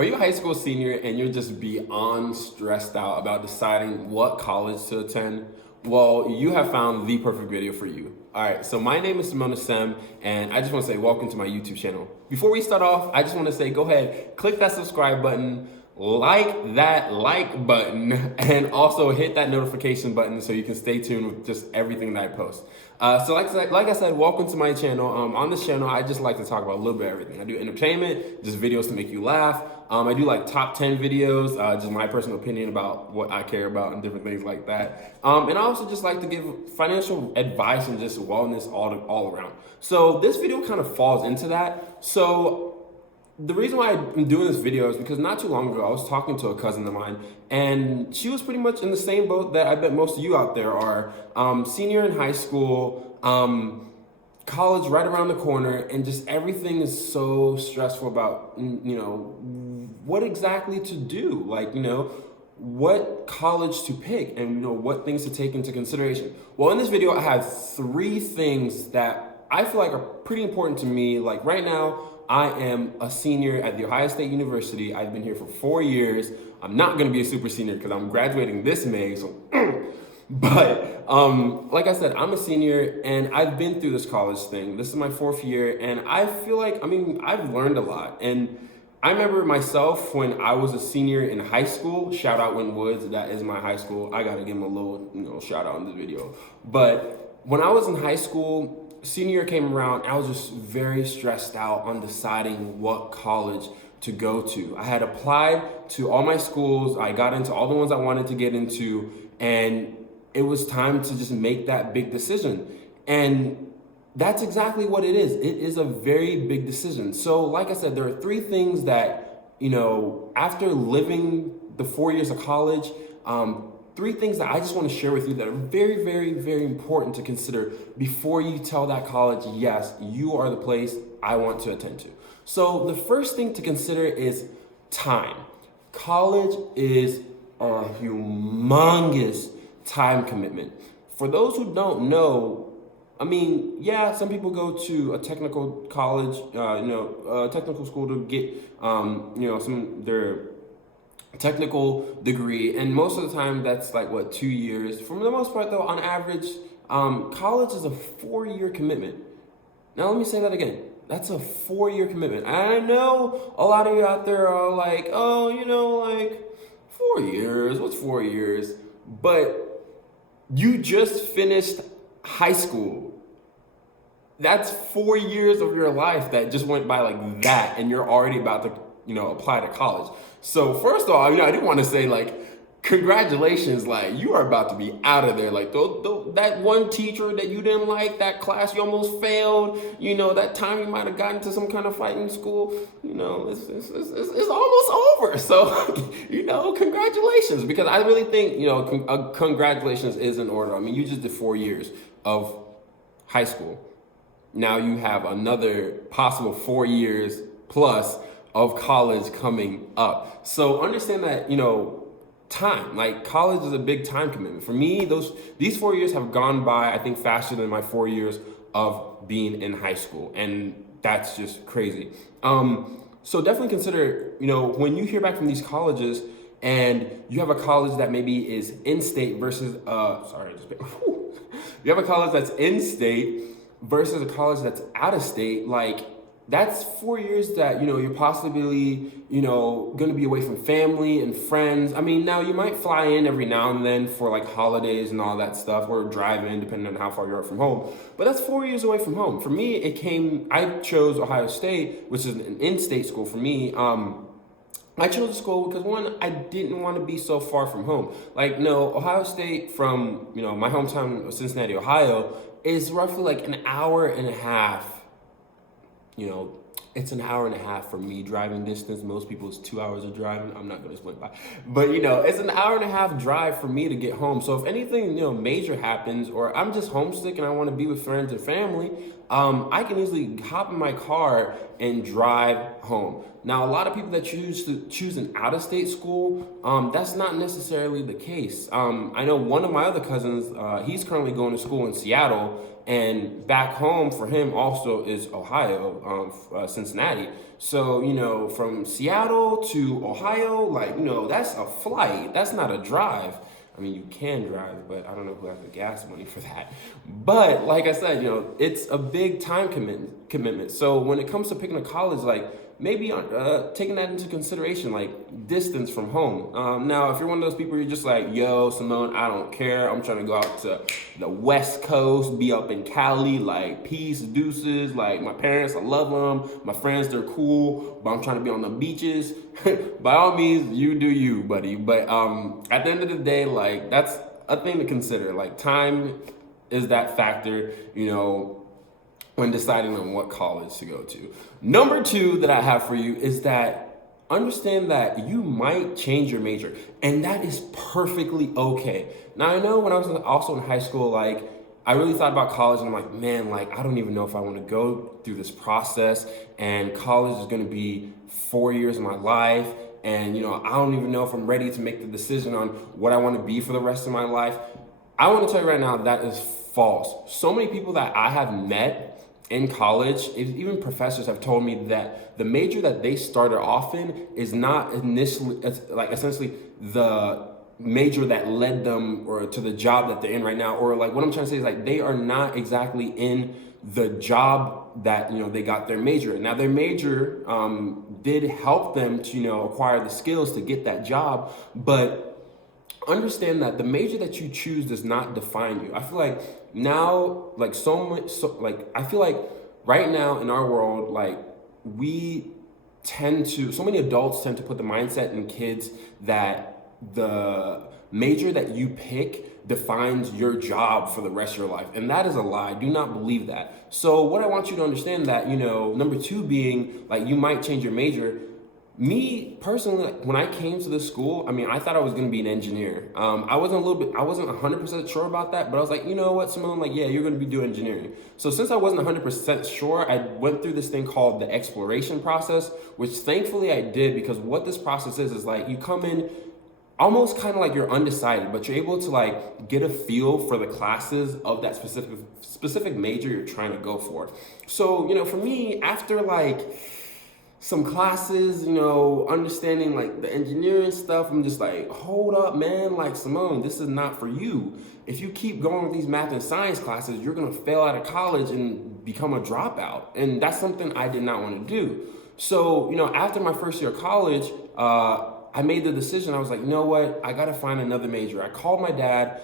Are you a high school senior and you're just beyond stressed out about deciding what college to attend? Well, you have found the perfect video for you. All right, so my name is Simona Sem, and I just want to say welcome to my YouTube channel. Before we start off, I just want to say go ahead, click that subscribe button, like that like button, and also hit that notification button so you can stay tuned with just everything that I post. So like I said, welcome to my channel. On this channel, I just like to talk about a little bit of everything. I do entertainment, just videos to make you laugh. I do like top 10 videos, just my personal opinion about what I care about and different things like that. And I also just like to give financial advice and just wellness all around. So this video kind of falls into that. So the reason why I'm doing this video is because not too long ago, I was talking to a cousin of mine, and she was pretty much in the same boat that I bet most of you out there are. Senior in high school, college right around the corner, and just everything is so stressful about, what exactly to do. Like, what college to pick and, what things to take into consideration. Well, in this video, I have 3 things that I feel like are pretty important to me. Like right now, I am a senior at The Ohio State University. I've been here for 4 years. I'm not gonna be a super senior because I'm graduating this May, so but like I said, I'm a senior and I've been through this college thing. This is my 4th year, and I feel like, I've learned a lot. And I remember myself when I was a senior in high school. Shout out Wynn Woods, that is my high school. I gotta give him a little, shout out in this video. But when I was in high school, senior year came around, I was just very stressed out on deciding what college to go to. I had applied to all my schools. I got into all the ones I wanted to get into, and it was time to just make that big decision. And that's exactly what it is. It is a very big decision. So like I said, there are 3 things that, after living the 4 years of college, 3 things that I just want to share with you that are very, very, very important to consider before you tell that college, yes, you are the place I want to attend to. So the first thing to consider is time. College is a humongous time commitment. For those who don't know, some people go to a technical college, technical school to get, their technical degree, and most of the time that's like 2 years. For the most part though, on average, college is a 4-year commitment. Now let me say that again. That's a 4-year commitment. And I know a lot of you out there are like, 4 years, what's 4 years? But you just finished high school. That's 4 years of your life that just went by like that, and you're already about to apply to college. So first of all, I do want to say congratulations, you are about to be out of there. That one teacher that you didn't like, that class you almost failed, that time you might have gotten into some kind of fight in school, it's almost over. So, congratulations, because I really think, congratulations is in order. You just did 4 years of high school. Now you have another possible 4 years plus of college coming up. So understand that, time, college is a big time commitment. For me, these 4 years have gone by, I think, faster than my 4 years of being in high school. And that's just crazy. So definitely consider, when you hear back from these colleges and you have a college that maybe is in-state versus, you have a college that's in-state versus a college that's out-of-state, that's 4 years that, you're possibly, going to be away from family and friends. Now you might fly in every now and then for holidays and all that stuff, or drive in depending on how far you are from home. But that's 4 years away from home. For me, I chose Ohio State, which is an in-state school for me. I chose the school because, one, I didn't want to be so far from home. Ohio State from, my hometown of Cincinnati, Ohio, is roughly an hour and a half. It's an hour and a half for me driving distance. Most people it's 2 hours of driving. I'm not going to explain why. But, it's an hour and a half drive for me to get home. So if anything, major happens, or I'm just homesick and I want to be with friends and family, I can easily hop in my car and drive home. Now, a lot of people that choose an out-of-state school, that's not necessarily the case. I know one of my other cousins, he's currently going to school in Seattle, and back home for him also is Ohio, Cincinnati. So, from Seattle to Ohio, that's a flight. That's not a drive. I mean, you can drive, but I don't know who has the gas money for that. But like I said, it's a big time commitment. So when it comes to picking a college, maybe taking that into consideration, like distance from home. Now, if you're one of those people, you're just like, yo, Simone, I don't care. I'm trying to go out to the West Coast, be up in Cali, like peace, deuces. Like my parents, I love them. My friends, they're cool, but I'm trying to be on the beaches. By all means, you do you, buddy. But at the end of the day, that's a thing to consider. Like time is that factor, when deciding on what college to go to. Number 2 that I have for you is that understand that you might change your major, and that is perfectly okay. Now, I know when I was also in high school, I really thought about college, and I'm like, man, I don't even know if I want to go through this process, and college is going to be 4 years of my life, and I don't even know if I'm ready to make the decision on what I want to be for the rest of my life. I want to tell you right now, that is false. So many people that I have met in college, even professors have told me that the major that they started off in is not initially, essentially the major that led them or to the job that they're in right now. Or what I'm trying to say is they are not exactly in the job that, they got their major in. Now their major did help them to, acquire the skills to get that job, but understand that the major that you choose does not define you. I feel like now, I feel like right now in our world, so many adults tend to put the mindset in kids that the major that you pick defines your job for the rest of your life. And that is a lie. Do not believe that. So what I want you to understand that, number 2 being you might change your major. Me personally, when I came to this school, I thought I was going to be an engineer. I wasn't 100% sure about that, but I was like, you know what, Simone, yeah, you're going to be doing engineering. So since I wasn't 100% sure, I went through this thing called the exploration process, which thankfully I did, because what this process is you come in almost kind of like you're undecided, but you're able to get a feel for the classes of that specific major you're trying to go for. So, for me, after some classes, understanding the engineering stuff, I'm just hold up, man, Simone, this is not for you. If you keep going with these math and science classes, you're gonna fail out of college and become a dropout. And that's something I did not want to do. So, after my first year of college, I made the decision. I was like, you know what, I gotta find another major. I called my dad,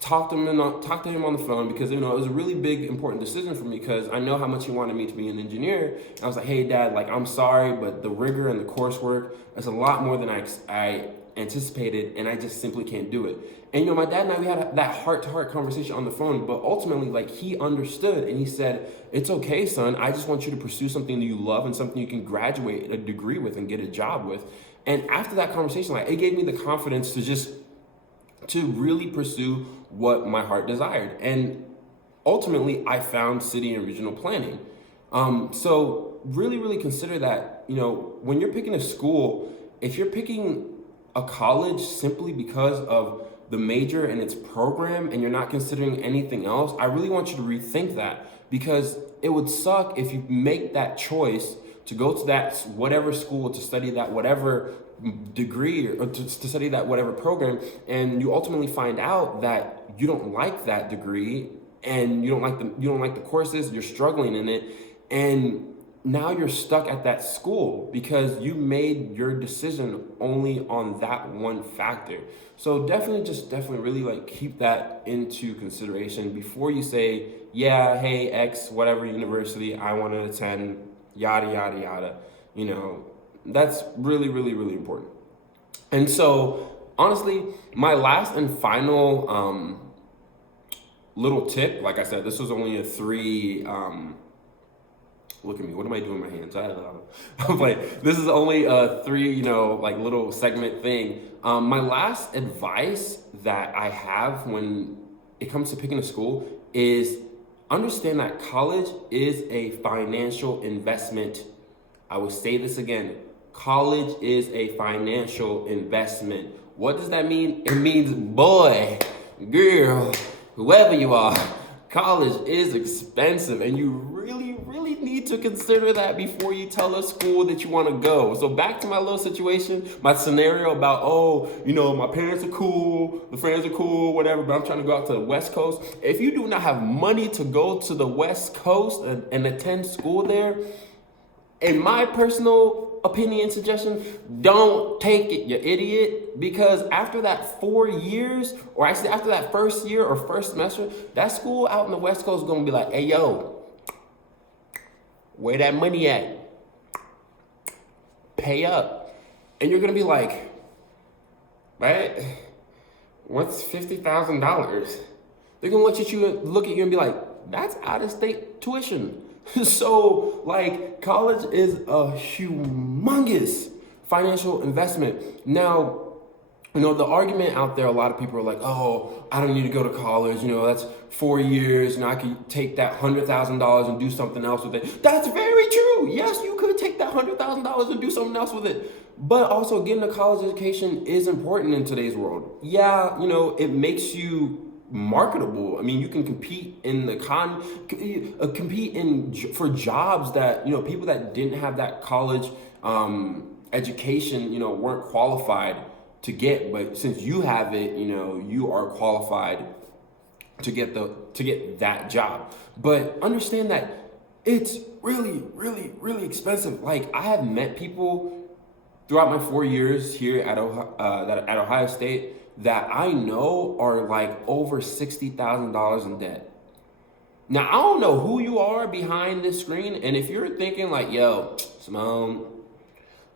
talked to him on the phone, because it was a really big important decision for me, because I know how much he wanted me to be an engineer. And I was like, hey dad, I'm sorry, but the rigor and the coursework is a lot more than I anticipated, and I just simply can't do it. And my dad and I, we had that heart-to-heart conversation on the phone, but ultimately he understood, and he said, it's okay, son, I just want you to pursue something that you love and something you can graduate a degree with and get a job with. And after that conversation, it gave me the confidence to really pursue what my heart desired. And ultimately, I found city and regional planning. So really, really consider that, when you're picking a school, if you're picking a college simply because of the major and its program, and you're not considering anything else, I really want you to rethink that, because it would suck if you make that choice to go to that whatever school to study that whatever degree, or to study that whatever program, and you ultimately find out that you don't like that degree, and you don't like the courses, you're struggling in it, and now you're stuck at that school because you made your decision only on that one factor. So definitely really keep that into consideration before you say, yeah, hey, X, whatever university I want to attend, yada, yada, yada. That's really, really, really important. And so, honestly, my last and final little tip, like I said, this was only a 3, look at me, what am I doing with my hands? I'm like, this is only a 3, little segment thing. My last advice that I have when it comes to picking a school is Understand that college is a financial investment. I will say this again. College is a financial investment. What does that mean? It means, boy, girl, whoever you are, college is expensive, and you really need to consider that before you tell a school that you want to go. So back to my little situation, my scenario about, oh, my parents are cool, the friends are cool, whatever, but I'm trying to go out to the West Coast. If you do not have money to go to the West Coast and attend school there, in my personal opinion, suggestion, don't take it, you idiot. Because after that 4 years, or actually after that first year or first semester, that school out in the West Coast is gonna be like, hey yo, where that money at? Pay up. And you're gonna be like, right? What's $50,000? They're gonna look at you and be like, that's out of state tuition. So, like, college is a humongous financial investment. Now, the argument out there, a lot of people are like, oh, I don't need to go to college. That's 4 years, and I could take that $100,000 and do something else with it. That's very true. Yes, you could take that $100,000 and do something else with it. But also, getting a college education is important in today's world. Yeah, it makes you marketable. I mean, you can compete in the for jobs that people that didn't have that college education weren't qualified to get, but since you have it, you are qualified to get that job. But understand that it's really expensive. Like, I have met people throughout my 4 years here at Ohio State that I know are like over $60,000 in debt. Now, I don't know who you are behind this screen, and if you're thinking like, yo, Simone,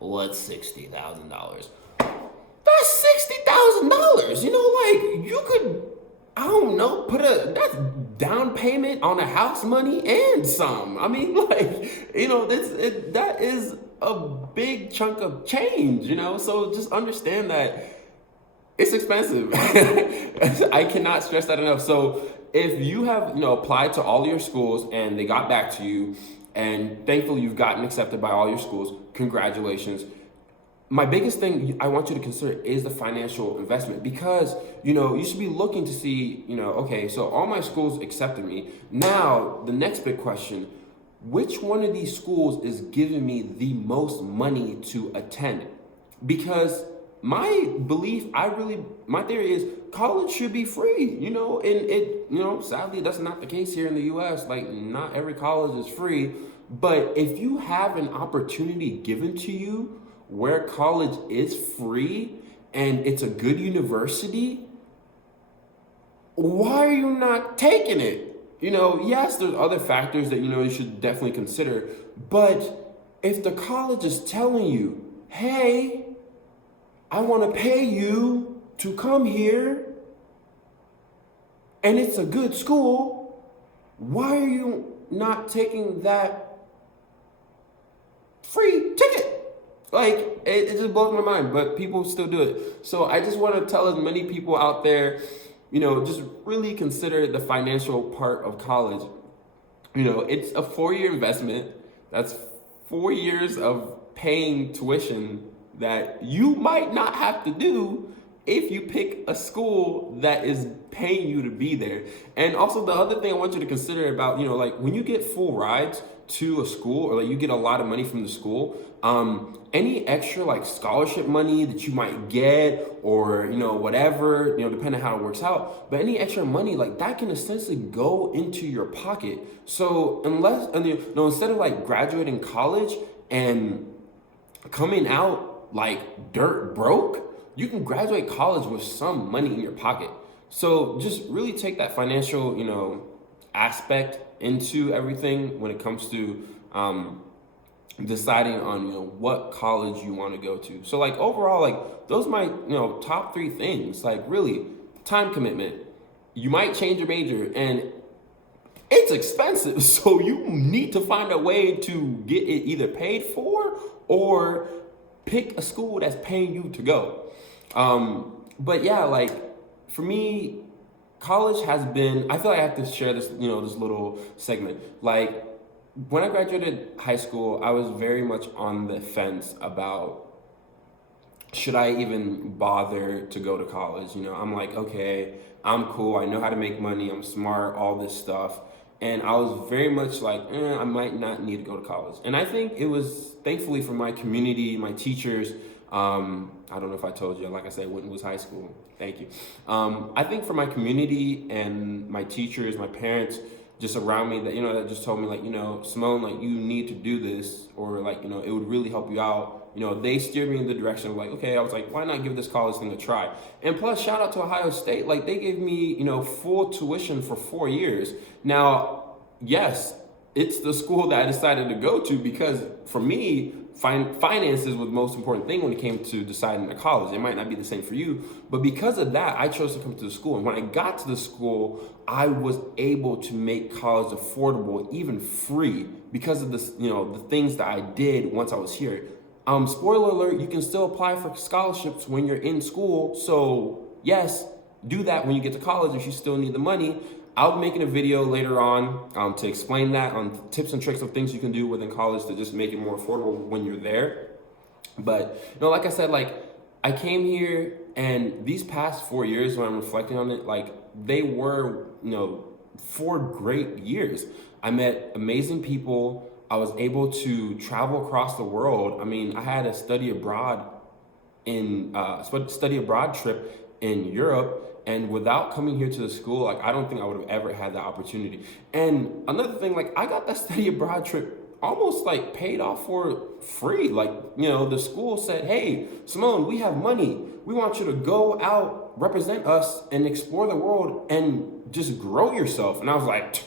what's $60,000? That's $60,000. Like, you could, I don't know, that's down payment on a house money and some. I mean, like, that is a big chunk of change, So just understand that it's expensive. I cannot stress that enough. So if you have, applied to all your schools and they got back to you, and thankfully you've gotten accepted by all your schools, congratulations. My biggest thing I want you to consider is the financial investment, because, you should be looking to see, okay, so all my schools accepted me. Now, the next big question, which one of these schools is giving me the most money to attend? Because my belief, my theory is college should be free, and sadly that's not the case here in the US. Like, not every college is free, but if you have an opportunity given to you where college is free and it's a good university, why are you not taking it? Yes, there's other factors that, you should definitely consider, but if the college is telling you, hey, I want to pay you to come here, and it's a good school, why are you not taking that free ticket? Like, it just blows my mind, but people still do it. So I just want to tell as many people out there, just really consider the financial part of college. It's a 4-year investment. That's 4 years of paying tuition that you might not have to do if you pick a school that is paying you to be there. And also, the other thing I want you to consider about, like, when you get full rides to a school, or like you get a lot of money from the school, any extra like scholarship money that you might get, or whatever, depending on how it works out, but any extra money like that can essentially go into your pocket. So instead of like graduating college and coming out like dirt broke, you can graduate college with some money in your pocket. So just really take that financial, aspect into everything when it comes to deciding on what college you want to go to. So like overall, like those are my top 3 things. Like, really, time commitment. You might change your major, and it's expensive, so you need to find a way to get it either paid for or pick a school that's paying you to go. But yeah, like, for me, college has been, I feel like I have to share this, this little segment. Like, when I graduated high school, I was very much on the fence about should I even bother to go to college? I'm like, okay, I'm cool. I know how to make money. I'm smart, all this stuff. And I was very much like, I might not need to go to college. And I think it was thankfully for my community, my teachers. I don't know if I told you, like I said, Winton was high school. Thank you. I think for my community and my teachers, my parents, just around me that just told me like, Simone, like you need to do this, or like, it would really help you out. They steered me in the direction of like, okay, I was like, why not give this college thing a try? And plus, shout out to Ohio State. Like they gave me, full tuition for 4 years. Now, yes, it's the school that I decided to go to because for me, finances was the most important thing when it came to deciding a college. It might not be the same for you, but because of that, I chose to come to the school. And when I got to the school, I was able to make college affordable, even free, because of this, the things that I did once I was here. Spoiler alert, you can still apply for scholarships when you're in school. So yes, do that when you get to college if you still need the money. I'll be making a video later on to explain that, on tips and tricks of things you can do within college to just make it more affordable when you're there. But, like I said, like I came here and these past 4 years when I'm reflecting on it, like they were, 4 great years. I met amazing people. I was able to travel across the world. I mean, I had a study abroad trip in Europe. And without coming here to the school, like I don't think I would have ever had that opportunity. And another thing, like I got that study abroad trip almost like paid off for free. Like, the school said, hey, Simone, we have money. We want you to go out, represent us, and explore the world and just grow yourself. And I was like,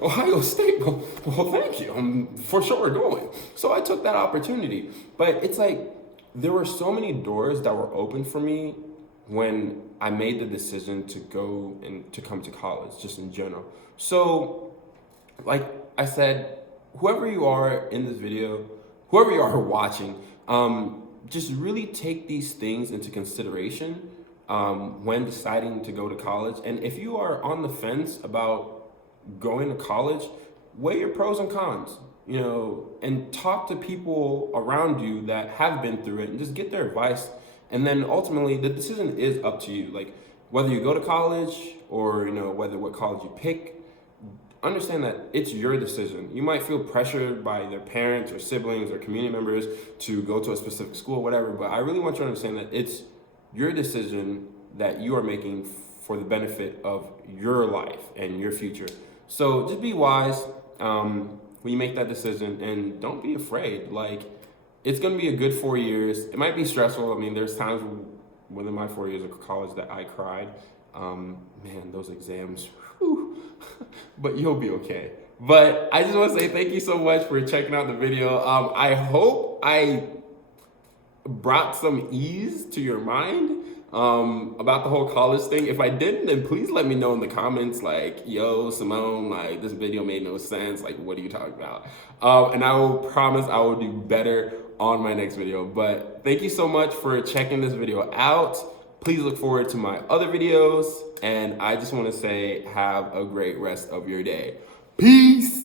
Ohio State, well, thank you. I'm for sure going. So I took that opportunity. But it's like there were so many doors that were open for me when I made the decision to go and to come to college, just in general. So, like I said, whoever you are in this video, whoever you are watching, just really take these things into consideration when deciding to go to college. And if you are on the fence about going to college, weigh your pros and cons, and talk to people around you that have been through it and just get their advice. And then ultimately, the decision is up to you. Like whether you go to college or what college you pick, understand that it's your decision. You might feel pressured by their parents or siblings or community members to go to a specific school, whatever. But I really want you to understand that it's your decision that you are making for the benefit of your life and your future. So just be wise when you make that decision, and don't be afraid. Like, it's going to be a good 4 years. It might be stressful. I mean, there's times within my 4 years of college that I cried. Man, those exams, whew. But you'll be okay. But I just want to say thank you so much for checking out the video. I hope I brought some ease to your mind about the whole college thing. If I didn't, then please let me know in the comments, like, yo, Simone, like this video made no sense. Like, what are you talking about? And I will promise I will do better on my next video. But thank you so much for checking this video out. Please look forward to my other videos. And I just want to say, have a great rest of your day. Peace.